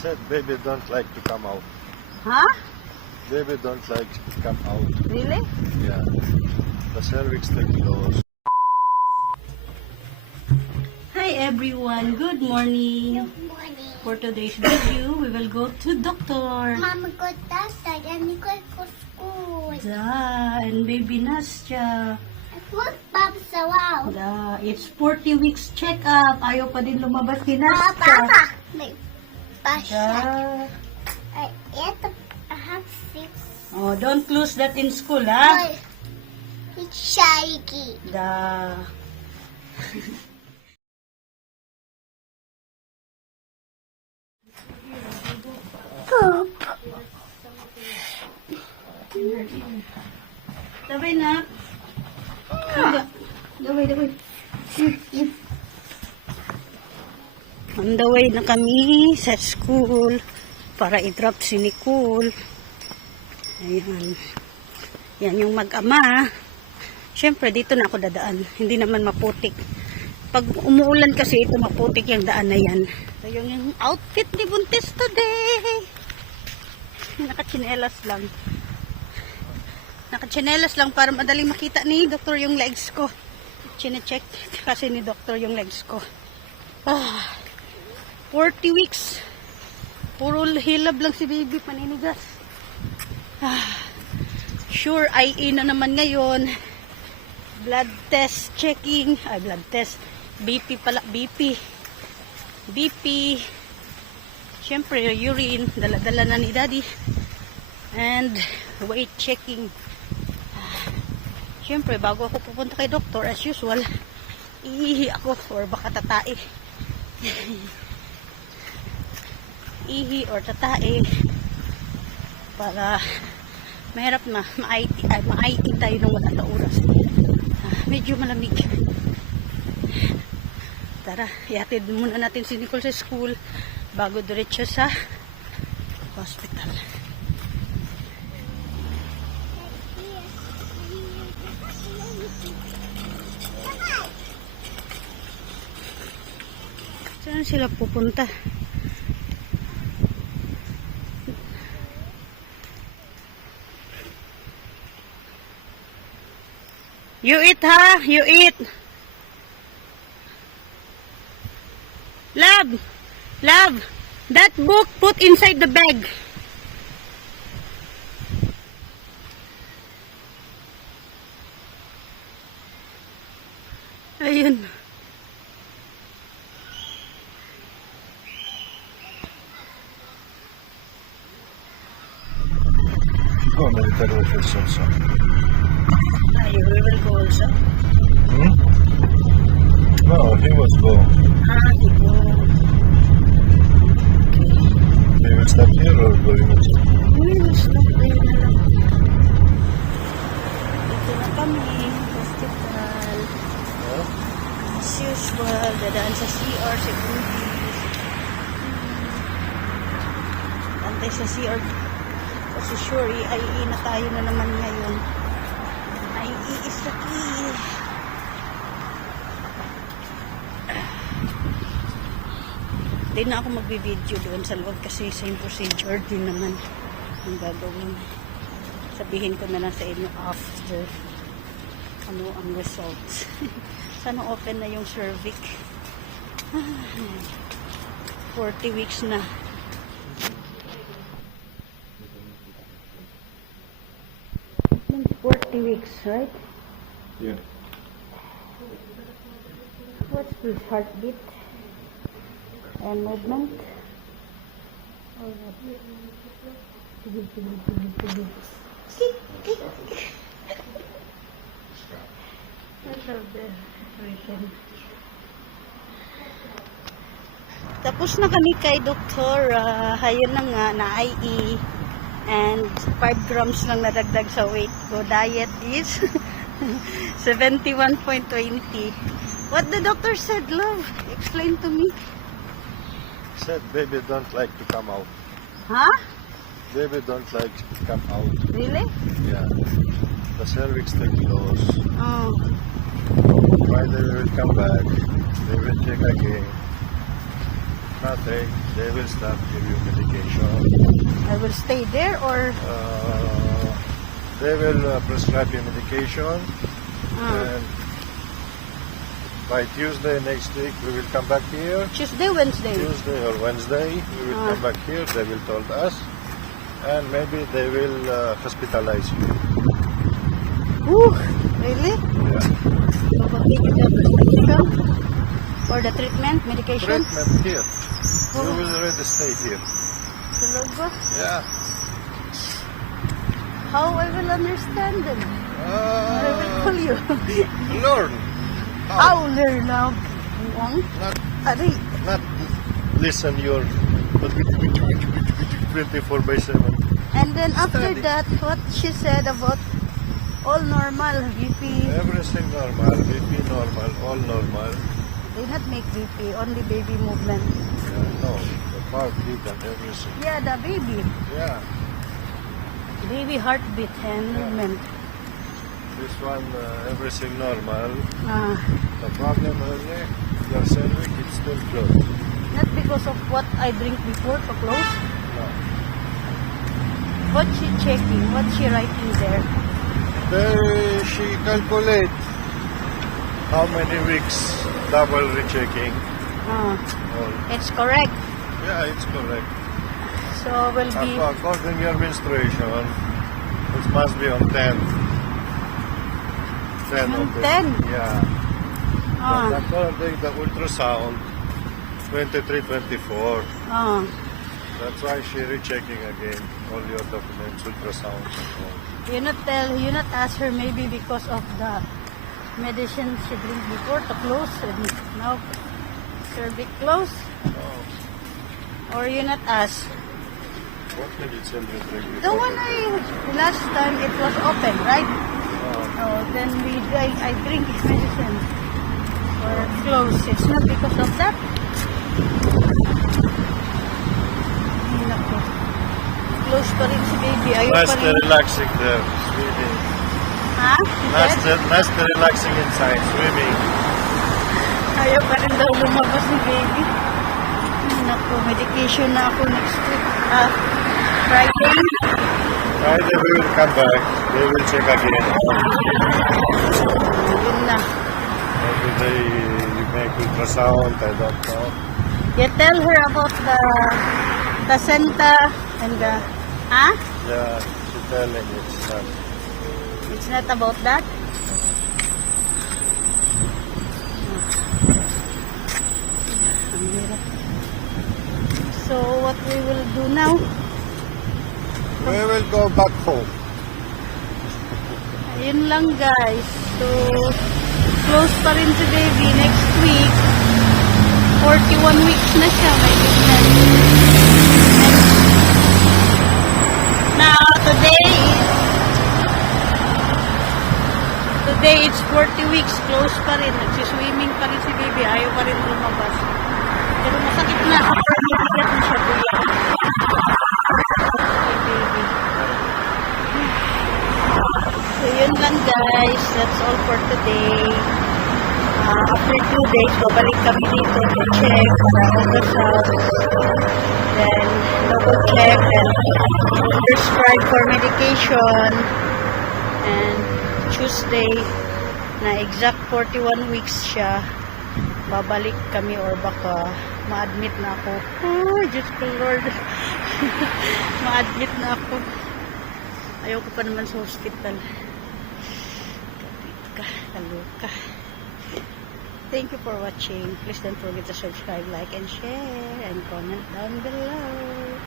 Said baby don't like to come out. Huh? Baby don't like to come out. Really? Yeah. The cervix still closed. Hi everyone, good morning. Good morning. For today's video, we will go to doctor. Mama got outside and we go for school. Da, and baby Nastya. Look, Bob's around. Da, it's 40 weeks check-up. Ayaw pa din lumabas si Nastya. Papa. May pasha. Da. I ate I have 6. Oh, don't lose that in school, ha? Boy, it's shaky. Da. Poop. Dabay na. Dabay. On the way na kami sa school para i-drop si Nicole. Ayan. Yan yung mag-ama. Siyempre, dito na ako dadaan. Hindi naman maputik. Pag umuulan kasi, ito maputik yung daan na yan. Ito yung outfit ni Buntis today. Nakachinelas lang. Nakachinelas lang para madaling makita ni Doktor yung legs ko. Chine-check kasi ni Doktor yung legs ko. 40 weeks. Puro hilab lang si baby, paninigas. Sure, IE na naman ngayon. Blood test checking. Ay, blood test. BP pala, BP. Siyempre, urine. Dala-dala na ni Daddy. And weight checking. Siyempre, bago ako pupunta kay doktor, as usual, ihihi ako or baka tatae. Ihi or tatae para mahirap na ma-IT tayo nung wala na oras. Medyo malamig. Tara, ihatid muna natin si Nicole sa school bago diretso sa hospital. Saan sila pupunta? You eat, ha? You eat. Love, that book put inside the bag. Ayun. Go military officer, so. You will go also. Hmm? No, he was go. He go. He will stop here or going inside? We will stop there na lang. Dito na kami, hospital. Yeah? As usual, dadaan sa CR, security. Antay sa CR. Kasi sure, IE na tayo na naman ngayon. IE is the key. Hindi na ako magbi-video doon sa loob kasi same procedure din naman ang gagawin. Sabihin ko na lang sa inyo after ano ang results. Sana open na yung cervix. 40 weeks na. I think 40 weeks, right? Yeah. What's this heartbeat and movement? Tapos na kami kay Doktor. Ayun na nga, na IE. And 5 grams lang nadagdag sa weight ko. Diet is 71.20. What the doctor said, love? Explain to me. Said baby don't like to come out. Huh? Baby don't like to come out. Really? Yeah. The cervix still closed. Oh. Why they will come back? They will check again. nothing. They will start give you medication. I will stay there or They will prescribe you medication, Ah. and by Tuesday next week we will come back here. Tuesday, Wednesday? Tuesday or Wednesday we will come back here. They will told us, and maybe they will hospitalize you. Ooh, really? Yeah. So, what did you get prescription for the treatment, medication? Treatment here. You will already stay here. Talaga? Yeah. How I will understand them? I will call you. Learn. How learn now? Wang? Not Ari. not listen your 24/7. And then after Study. that, what she said about all normal, VP. Everything normal, BP normal, all normal. They not make VP, only baby movement. No, the heartbeat and everything. Yeah, the baby. Yeah, Baby heartbeat and movement. this one everything normal. Ah, The problem only your cervix is still closed. not because of what I drink before to close. No. What she checking? What she writing there? She calculate how many weeks double rechecking. Ah, All. it's correct. Yeah, it's correct. So will be According your menstruation, it must be on 10. 10 On of it. 10? Yeah. ah, But according the ultrasound, 23, 24. ah. That's why she rechecking again all your documents, ultrasound and all. You not ask her maybe because of the medicine she drink before to close and now cervix close, Oh, or you not ask. what medicine you drink The before? one last time it was open, right? Oh, Oh, then I drink his medicine or close. It's not because of that. Ay, naku. Close pa rin si baby. Ayaw pa nice rin. relaxing there, swimming. Ha? Nice relaxing inside, swimming. Ayaw pa rin daw lumabas ni baby. Ay, naku, medication na ako next week. Friday. Friday we will come back. They will check again. Yun na. Maybe they make ultrasound, I don't know. You tell her about the placenta and the... Ha? Yeah, she telling it's not. It's not about that? Ang hirap. So, what we will do now? We will go back home. Ayun lang guys. So, close pa rin si baby next week. 41 weeks na siya, may business. Now, today it's 40 weeks. Close pa rin. Nagsiswimming pa rin si baby. Ayaw pa rin lumabas. Pero masakit na. Mabigat na siya kuya. Okay, baby. So, yun lang guys. That's all for today. After 2 days, babalik kami dito to check para ultrasound. Then, double check and prescribe for medication. And Tuesday, na exact 41 weeks siya, babalik kami or baka ma-admit na ako. Oh, Diyos ko Lord. Ma-admit na ako. Ayoko pa naman sa hospital. Kaluka. Thank you for watching. Please don't forget to subscribe, like, and share, and comment down below.